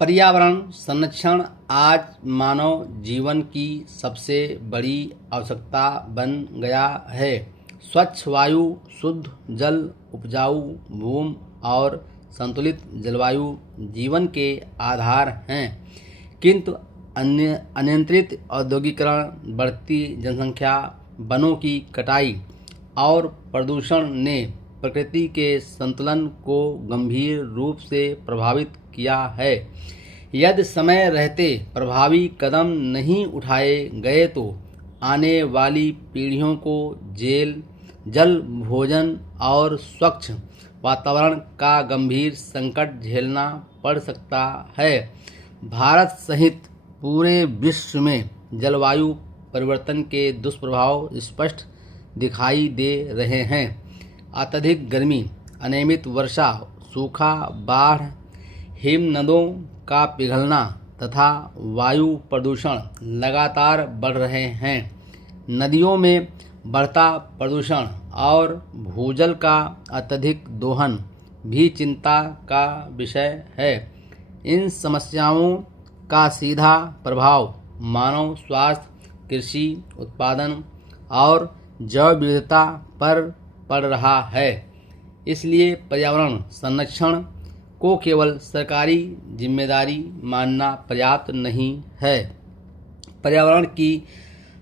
पर्यावरण संरक्षण आज मानव जीवन की सबसे बड़ी आवश्यकता बन गया है। स्वच्छ वायु, शुद्ध जल, उपजाऊ भूमि और संतुलित जलवायु जीवन के आधार हैं, किंतु अनियंत्रित औद्योगिकरण, बढ़ती जनसंख्या, वनों की कटाई और प्रदूषण ने प्रकृति के संतुलन को गंभीर रूप से प्रभावित किया है। यदि समय रहते प्रभावी कदम नहीं उठाए गए तो आने वाली पीढ़ियों को जल, भोजन और स्वच्छ वातावरण का गंभीर संकट झेलना पड़ सकता है। भारत सहित पूरे विश्व में जलवायु परिवर्तन के दुष्प्रभाव स्पष्ट दिखाई दे रहे हैं। अत्यधिक गर्मी, अनियमित वर्षा, सूखा, बाढ़, हिमनदों का पिघलना तथा वायु प्रदूषण लगातार बढ़ रहे हैं। नदियों में बढ़ता प्रदूषण और भूजल का अत्यधिक दोहन भी चिंता का विषय है। इन समस्याओं का सीधा प्रभाव मानव स्वास्थ्य, कृषि उत्पादन और जैव विविधता पर पड़ रहा है। इसलिए पर्यावरण संरक्षण को केवल सरकारी जिम्मेदारी मानना पर्याप्त नहीं है। पर्यावरण की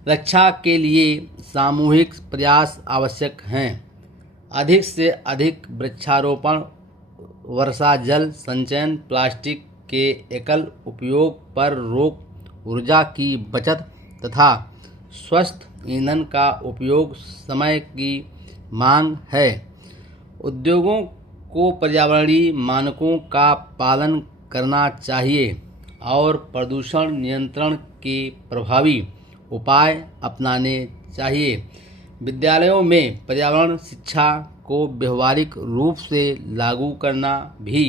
रक्षा के लिए सामूहिक प्रयास आवश्यक हैं। अधिक से अधिक वृक्षारोपण, वर्षा जल संचयन, प्लास्टिक के एकल उपयोग पर रोक, ऊर्जा की बचत तथा स्वस्थ ईंधन का उपयोग समय की मांग है। उद्योगों को पर्यावरणीय मानकों का पालन करना चाहिए और प्रदूषण नियंत्रण के प्रभावी उपाय अपनाने चाहिए। विद्यालयों में पर्यावरण शिक्षा को व्यवहारिक रूप से लागू करना भी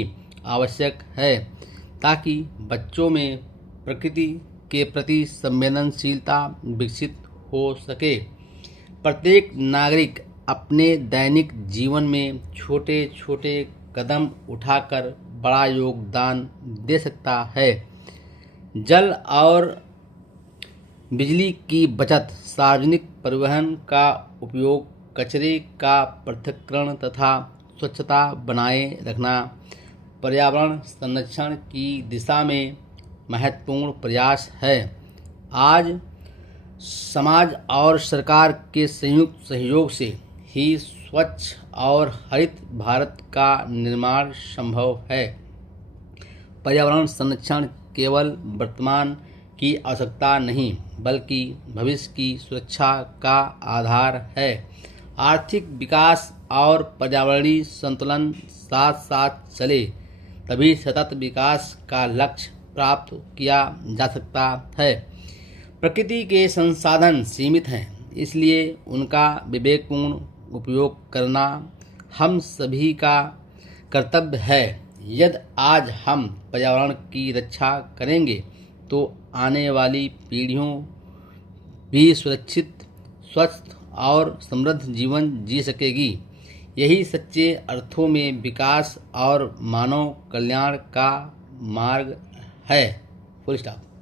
आवश्यक है, ताकि बच्चों में प्रकृति के प्रति संवेदनशीलता विकसित हो सके। प्रत्येक नागरिक अपने दैनिक जीवन में छोटे छोटे कदम उठाकर बड़ा योगदान दे सकता है। जल और बिजली की बचत, सार्वजनिक परिवहन का उपयोग, कचरे का पृथक्करण तथा स्वच्छता बनाए रखना पर्यावरण संरक्षण की दिशा में महत्वपूर्ण प्रयास है। आज समाज और सरकार के संयुक्त सहयोग से ही स्वच्छ और हरित भारत का निर्माण संभव है। पर्यावरण संरक्षण केवल वर्तमान की आवश्यकता नहीं, बल्कि भविष्य की सुरक्षा का आधार है। आर्थिक विकास और पर्यावरणीय संतुलन साथ साथ चले तभी सतत विकास का लक्ष्य प्राप्त किया जा सकता है। प्रकृति के संसाधन सीमित हैं, इसलिए उनका विवेकपूर्ण उपयोग करना हम सभी का कर्तव्य है। यदि आज हम पर्यावरण की रक्षा करेंगे तो आने वाली पीढ़ियों भी सुरक्षित, स्वस्थ और समृद्ध जीवन जी सकेगी। यही सच्चे अर्थों में विकास और मानव कल्याण का मार्ग है। Full stop.